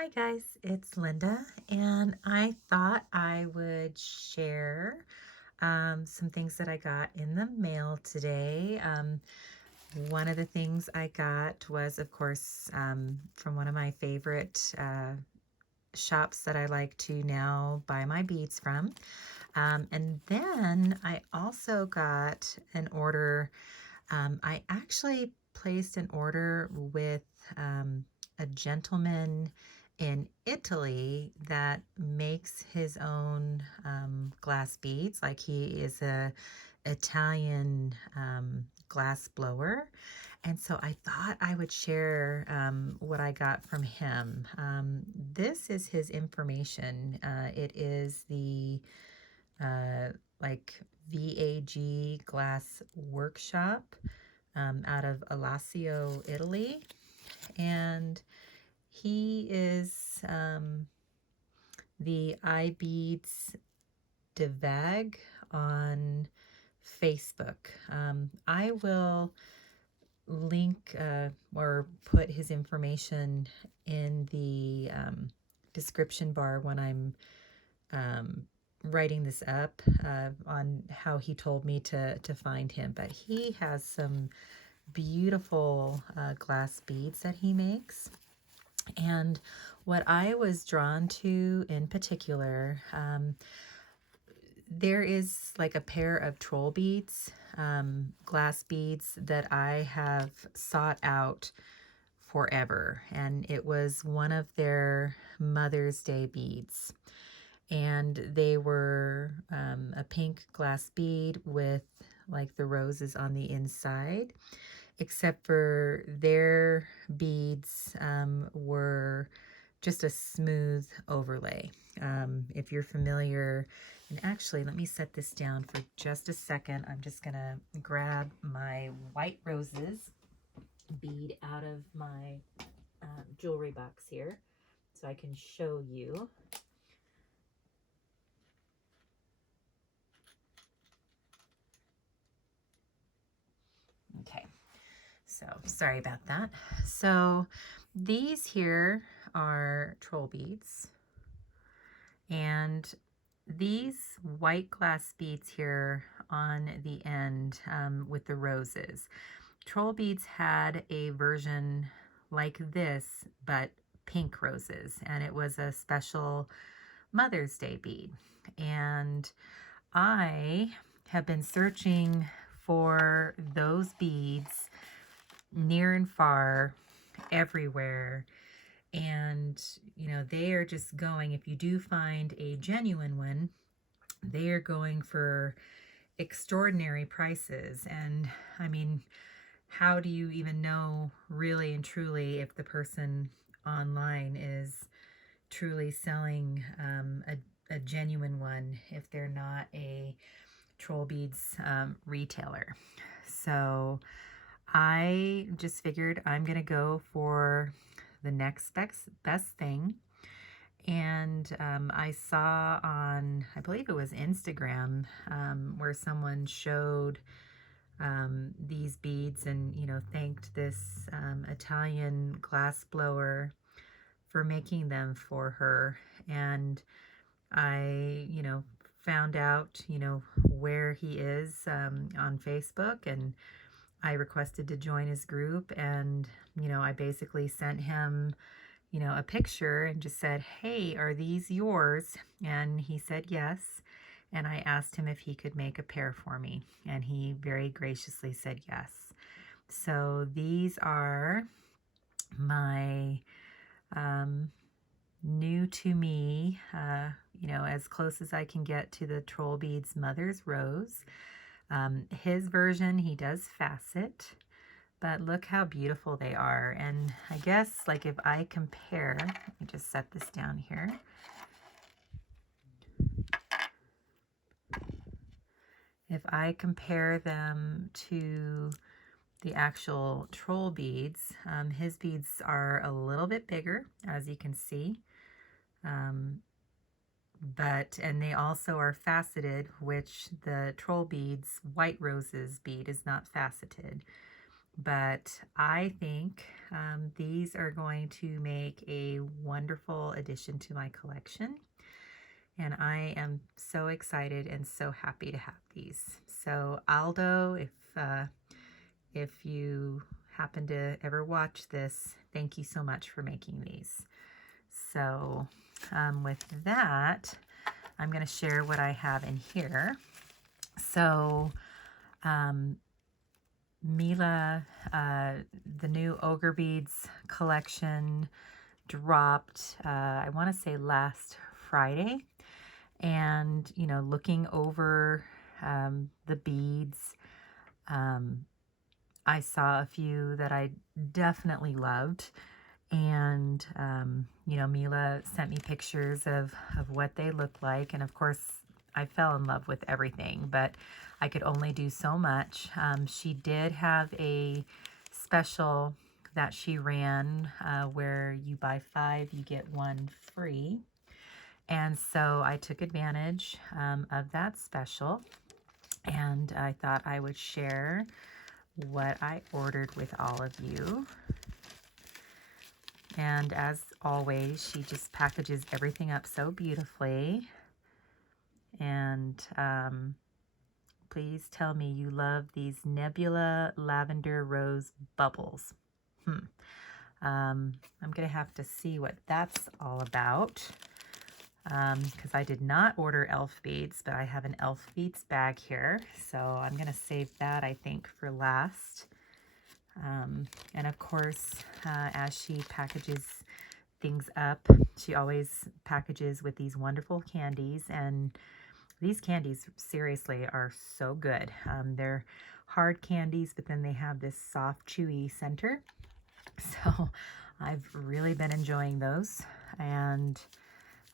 Hi guys, it's Linda, and I thought I would share some things that I got in the mail today. One of the things I got was, of course, from one of my favorite shops that I like to now buy my beads from. And then I also got an order. I actually placed an order with a gentleman in Italy that makes his own glass beads. Like he is a Italian glass blower. And so I thought I would share what I got from him. This is his information. It is the uh, like VAG Glass Workshop out of Alassio, Italy. And he is the iBeads Devag on Facebook. I will link or put his information in the description bar when I'm writing this up on how he told me to find him. But he has some beautiful glass beads that he makes. And what I was drawn to in particular, there is like a pair of troll beads, glass beads that I have sought out forever. And it was one of their Mother's Day beads. And they were a pink glass bead with like the roses on the inside, except for their beads were just a smooth overlay. If you're familiar, and actually let me set this down for just a second. I'm just gonna grab my white roses bead out of my jewelry box here so I can show you. Okay, so sorry about that. So these here are troll beads, and these white glass beads here on the end with the roses. Troll beads had a version like this, but pink roses, and it was a special Mother's Day bead. And I have been searching for those beads near and far, everywhere. And, you know, they are just going, if you do find a genuine one, they are going for extraordinary prices. And I mean, how do you even know really and truly if the person online is truly selling a genuine one if they're not a troll beads retailer? So I just figured I'm going to go for the next best thing. And I saw on, I believe it was Instagram, where someone showed these beads and, you know, thanked this Italian glass blower for making them for her. And I, you know, found out, you know, where he is on Facebook, and I requested to join his group. And, you know, I basically sent him, you know, a picture and just said, hey, are these yours? And he said yes. And I asked him if he could make a pair for me, and he very graciously said yes. So these are my new to me, you know, as close as I can get to the Troll Beads Mother's Rose. His version, he does facet, but look how beautiful they are. And I guess, like, if I compare, let me just set this down here. If I compare them to the actual troll beads, his beads are a little bit bigger, as you can see. And they also are faceted, which the troll beads white roses bead is not faceted. but I think these are going to make a wonderful addition to my collection. And I am so excited and so happy to have these. So Aldo, if you happen to ever watch this, thank you so much for making these. So with that, I'm going to share what I have in here. So Mila, the new Ogre Beads collection dropped, I want to say last Friday. And, you know, looking over the beads, I saw a few that I definitely loved. And, you know, Mila sent me pictures of what they look like. And of course, I fell in love with everything, but I could only do so much. She did have a special that she ran where you buy 5, you get 1 free. And so I took advantage of that special, and I thought I would share what I ordered with all of you. And as always, she just packages everything up so beautifully. And please tell me you love these Nebula Lavender Rose Bubbles. I'm going to have to see what that's all about. Because I did not order elf beads, but I have an elf beads bag here. So I'm going to save that, I think, for last. And of course, as she packages things up, she always packages with these wonderful candies. And these candies, seriously, are so good. They're hard candies, but then they have this soft, chewy center. So I've really been enjoying those. And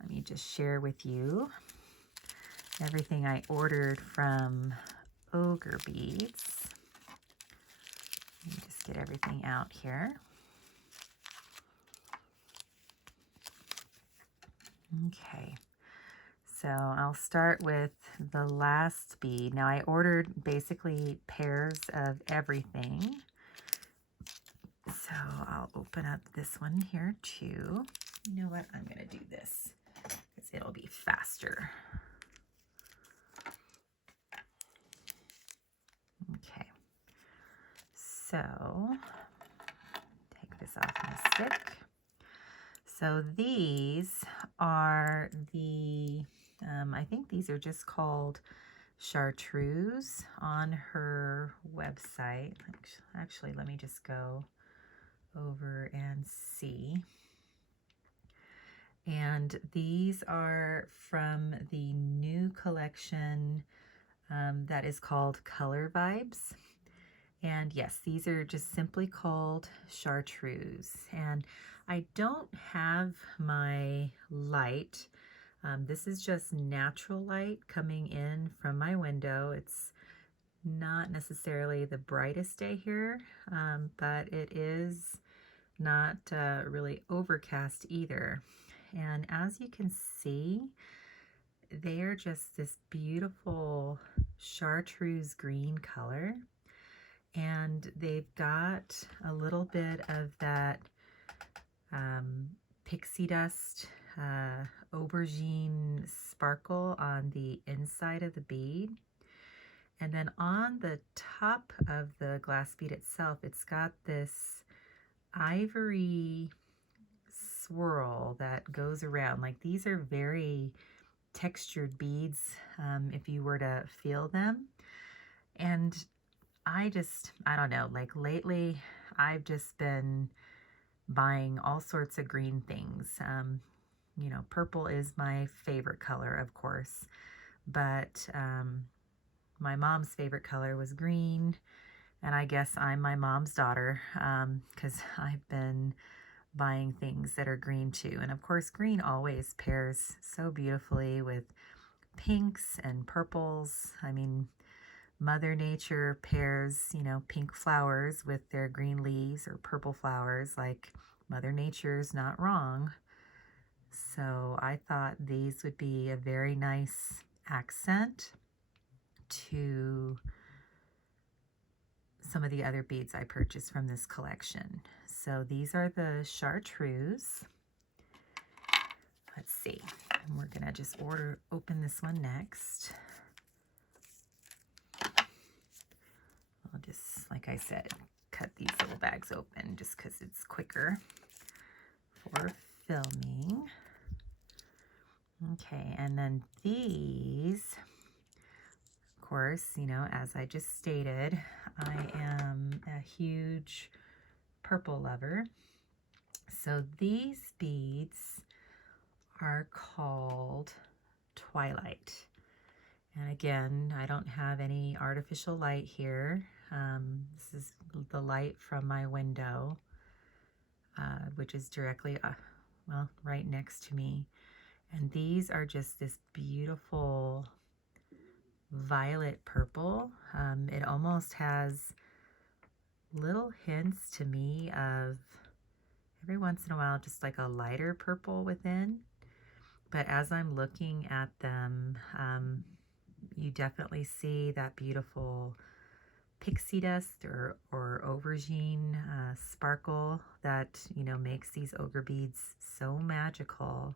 let me just share with you everything I ordered from Ogre Beads. Let me just get everything out here. Okay, so I'll start with the last bead. Now I ordered basically pairs of everything. So I'll open up this one here too. You know what? I'm going to do this because it'll be faster. Okay, so take this off my stick. So these are the, I think these are just called Chartreuse on her website. Actually, let me just go over and see. And these are from the new collection that is called Color Vibes. And yes, these are just simply called Chartreuse. And I don't have my light. This is just natural light coming in from my window. It's not necessarily the brightest day here, but it is not really overcast either. And as you can see, they are just this beautiful chartreuse green color. And they've got a little bit of that pixie dust, aubergine sparkle on the inside of the bead. And then on the top of the glass bead itself, it's got this ivory swirl that goes around. Like, these are very textured beads if you were to feel them. And I don't know, like lately I've just been buying all sorts of green things. You know, purple is my favorite color, of course, but my mom's favorite color was green, and I guess I'm my mom's daughter because I've been buying things that are green too. And of course, green always pairs so beautifully with pinks and purples. I mean, Mother Nature pairs, you know, pink flowers with their green leaves or purple flowers. Like, Mother Nature's not wrong. So I thought these would be a very nice accent to some of the other beads I purchased from this collection. So these are the Chartreuse. Let's see. And we're gonna just open this one next. I'll just, like I said, cut these little bags open just because it's quicker for filming. Okay, and then these, of course, you know, as I just stated, I am a huge purple lover. So these beads are called Twilight. And again, I don't have any artificial light here. This is the light from my window, which is directly, well, right next to me. And these are just this beautiful violet purple. It almost has little hints to me of, every once in a while, just like a lighter purple within. But as I'm looking at them, you definitely see that beautiful pixie dust or aubergine sparkle that, you know, makes these ogre beads so magical.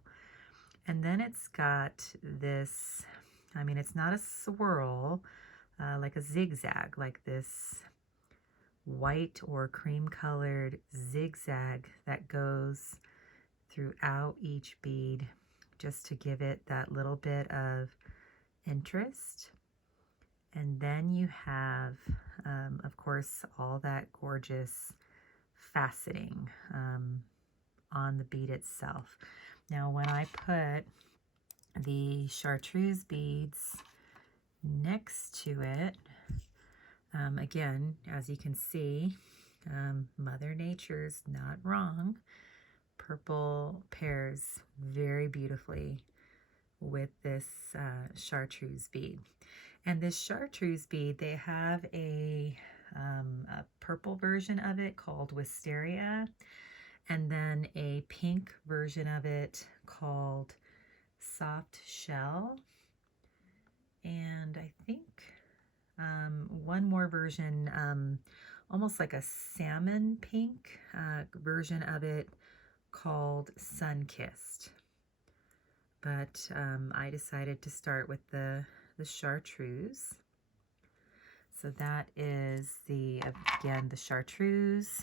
And then it's got this, I mean, it's not a swirl, like a zigzag, like this white or cream colored zigzag that goes throughout each bead just to give it that little bit of interest. And then you have, of course, all that gorgeous faceting on the bead itself. Now, when I put the Chartreuse beads next to it, again, as you can see, Mother Nature's not wrong. Purple pairs very beautifully with this Chartreuse bead. And this Chartreuse bead, they have a purple version of it called Wisteria, and then a pink version of it called Soft Shell. And I think one more version, almost like a salmon pink version of it called Sun-Kissed. But I decided to start with the Chartreuse. So that is again, the Chartreuse,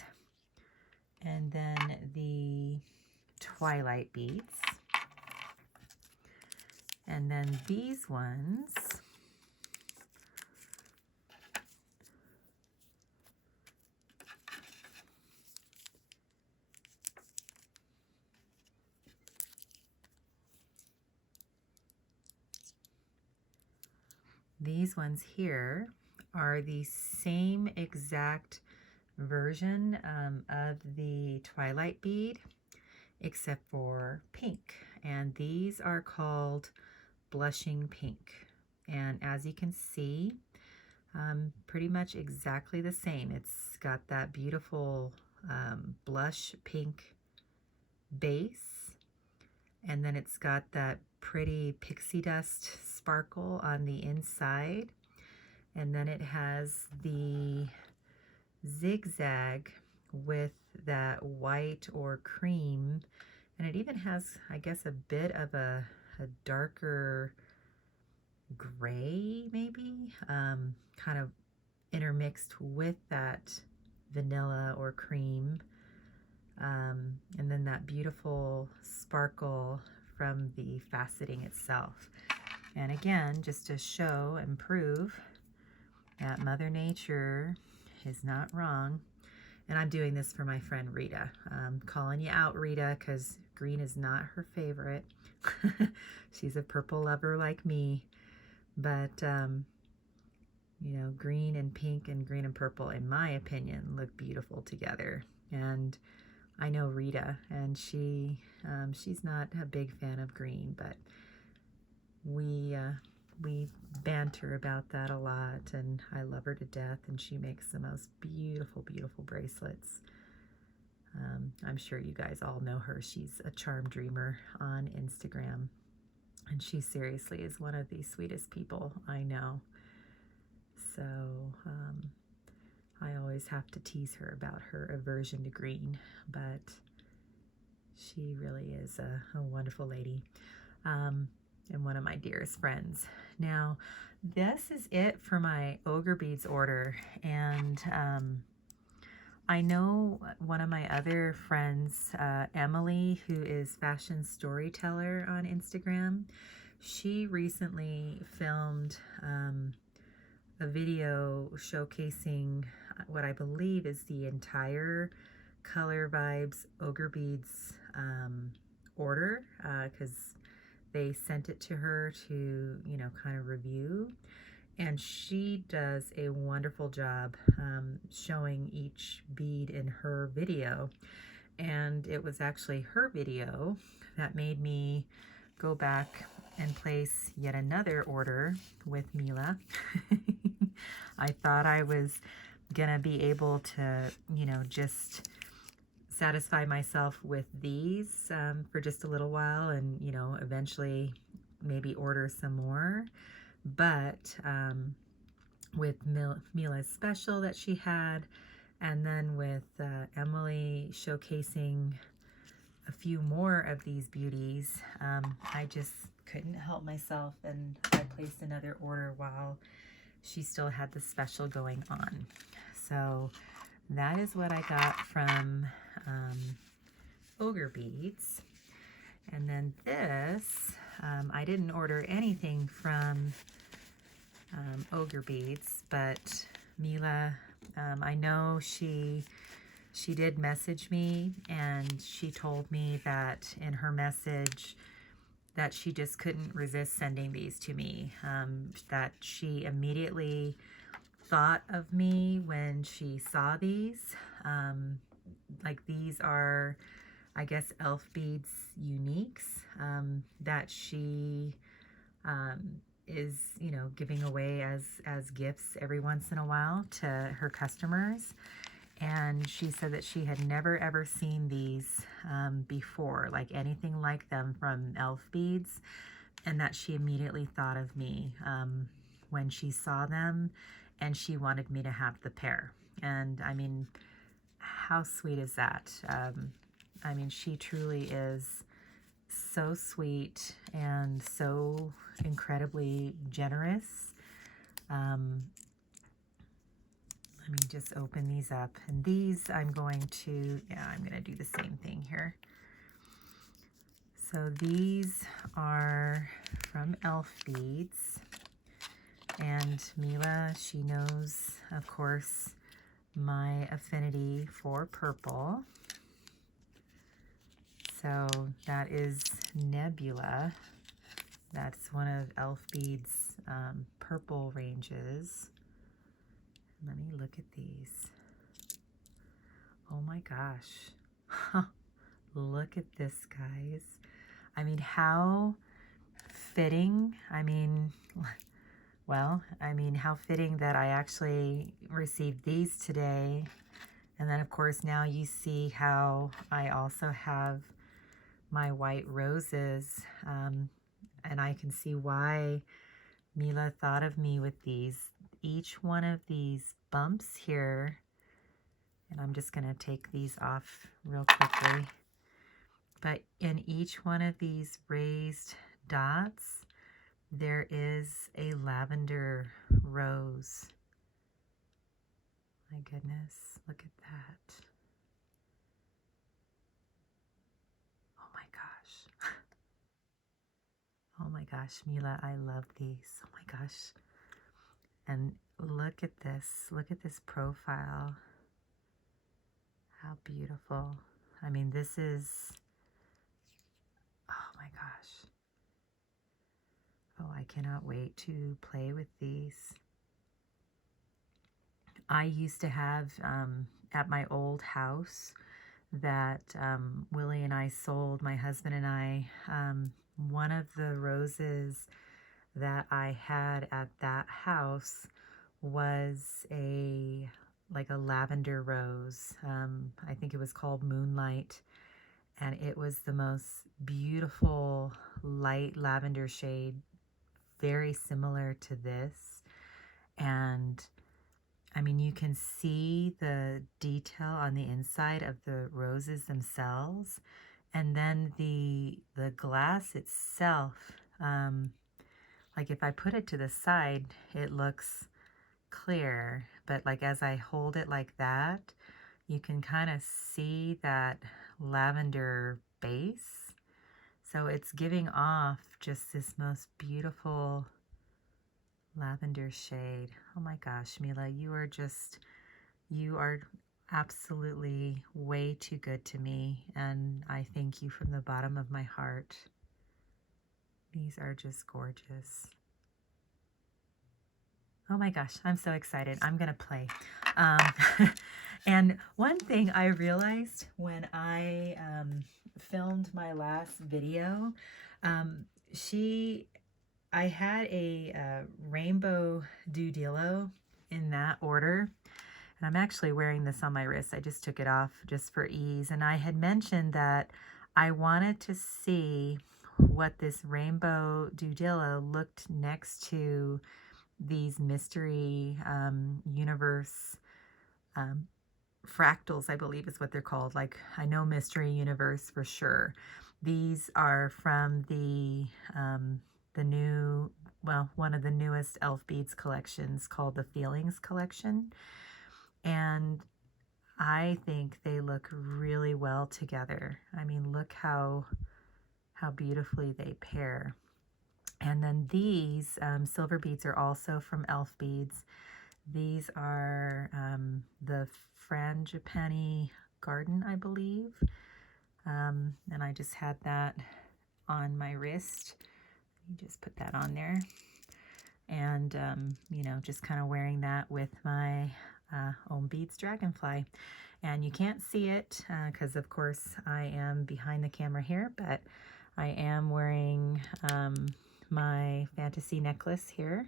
and then the Twilight beads. And then these ones, here are the same exact version of the Twilight bead, except for pink. And these are called Blushing Pink. And as you can see, pretty much exactly the same. It's got that beautiful blush pink base, and then it's got that pretty pixie dust sparkle on the inside, and then it has the zigzag with that white or cream, and it even has, I guess, a bit of a darker gray, maybe, kind of intermixed with that vanilla or cream, and then that beautiful sparkle from the faceting itself. And again, just to show and prove that Mother Nature is not wrong. And I'm doing this for my friend Rita. I'm calling you out, Rita, because green is not her favorite. She's a purple lover like me. But, you know, green and pink and green and purple, in my opinion, look beautiful together. And I know Rita, and she's not a big fan of green, but we banter about that a lot, and I love her to death, and she makes the most beautiful, beautiful bracelets. I'm sure you guys all know her. She's a charm dreamer on Instagram, and she seriously is one of the sweetest people I know. So I always have to tease her about her aversion to green, but she really is a wonderful lady, and one of my dearest friends. Now, this is it for my ogre beads order, and I know one of my other friends, Emily, who is Fashion Storyteller on Instagram, she recently filmed a video showcasing what I believe is the entire Color Vibes Ogre Beads order, because they sent it to her to, you know, kind of review. And she does a wonderful job showing each bead in her video. And it was actually her video that made me go back and place yet another order with Mila. I thought I was gonna be able to, you know, just satisfy myself with these for just a little while, and, you know, eventually maybe order some more. But with Mila's special that she had, and then with Emily showcasing a few more of these beauties, I just couldn't help myself, and I placed another order while she still had the special going on. So that is what I got from Ogre Beads. And then this, I didn't order anything from Ogre Beads, but Mila, I know she did message me, and she told me that in her message that she just couldn't resist sending these to me, that she immediately thought of me when she saw these. Like, these are, I guess, Elf Beads Uniques that she is, you know, giving away as gifts every once in a while to her customers. And she said that she had never ever seen these before, like anything like them from Elf Beads, and that she immediately thought of me when she saw them, and she wanted me to have the pair. And I mean, how sweet is that? I mean, she truly is so sweet and so incredibly generous. Let me just open these up. And these I'm going to do the same thing here. So these are from Elf Beads. And Mila, she knows, of course, my affinity for purple. So that is Nebula. That's one of Elf Beads' purple ranges. Let me look at these. Oh my gosh. Look at this, guys. I mean, how fitting. I mean, well, I mean, how fitting that I actually received these today. And then, of course, now you see how I also have my white roses. And I can see why Mila thought of me with these. Each one of these bumps here, and I'm just going to take these off real quickly, but in each one of these raised dots, there is a lavender rose. My goodness, look at that. Oh my gosh. Oh my gosh, Mila, I love these. Oh my gosh. And look at this profile. How beautiful. I mean, this is, oh my gosh. Oh, I cannot wait to play with these. I used to have, at my old house that Willie and I sold, my husband and I, one of the roses that I had at that house was like a lavender rose. I think it was called Moonlight, and it was the most beautiful light lavender shade, very similar to this. And I mean, you can see the detail on the inside of the roses themselves. And then the glass itself, like if I put it to the side, it looks clear. But like as I hold it like that, you can kind of see that lavender base. So it's giving off just this most beautiful lavender shade. Oh my gosh, Mila, you are absolutely way too good to me, and I thank you from the bottom of my heart. These are just gorgeous. Oh my gosh, I'm so excited. I'm gonna play. And one thing I realized when I filmed my last video, I had a rainbow Dudillo in that order. And I'm actually wearing this on my wrist. I just took it off just for ease. And I had mentioned that I wanted to see what this rainbow Dudillo looked next to these mystery universe fractals, I believe is what they're called. Like, I know Mystery Universe for sure. These are from the new, well, one of the newest Elf Beads collections called the Feelings collection. And I think they look really well together. I mean, look how beautifully they pair. And then these silver beads are also from Elf Beads. These are the Frangipani Garden, I believe. And I just had that on my wrist. You just put that on there. And, you know, just kind of wearing that with my Ohm Beads Dragonfly. And you can't see it because, of course, I am behind the camera here, but I am wearing my fantasy necklace here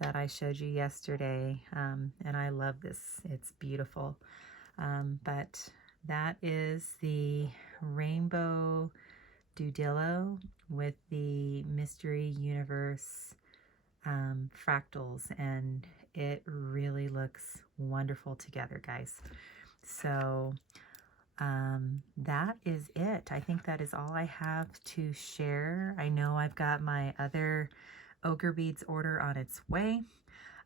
that I showed you yesterday, and I love this. It's beautiful. But that is the Rainbow Dudillo with the Mystery Universe fractals, and it really looks wonderful together, guys. So that is it. I think that is all I have to share. I know I've got my other Ogre Beads order on its way.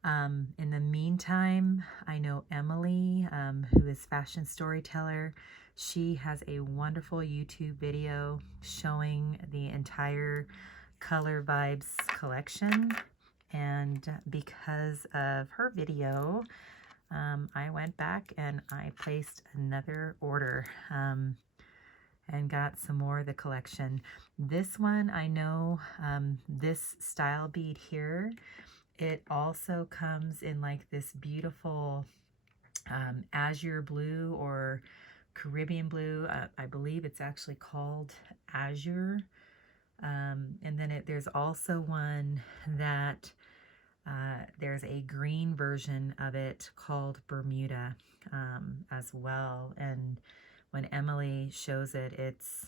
In the meantime, I know Emily, who is Fashion Storyteller, she has a wonderful YouTube video showing the entire Color Vibes collection. And because of her video, I went back and I placed another order and got some more of the collection. This one, I know this style bead here, it also comes in like this beautiful azure blue or Caribbean blue. I believe it's actually called azure. And then there's also one that there's a green version of it called Bermuda as well. And when Emily shows it, it's,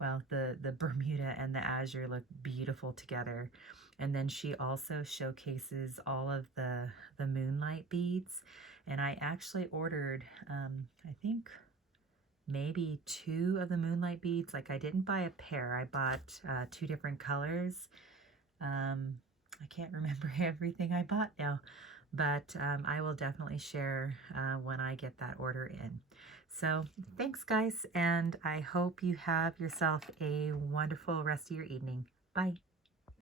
well, the Bermuda and the azure look beautiful together. And then she also showcases all of the moonlight beads. And I actually ordered, I think, maybe 2 of the moonlight beads. Like, I didn't buy a pair. I bought 2 different colors. I can't remember everything I bought now, but I will definitely share when I get that order in. So thanks, guys, and I hope you have yourself a wonderful rest of your evening. Bye.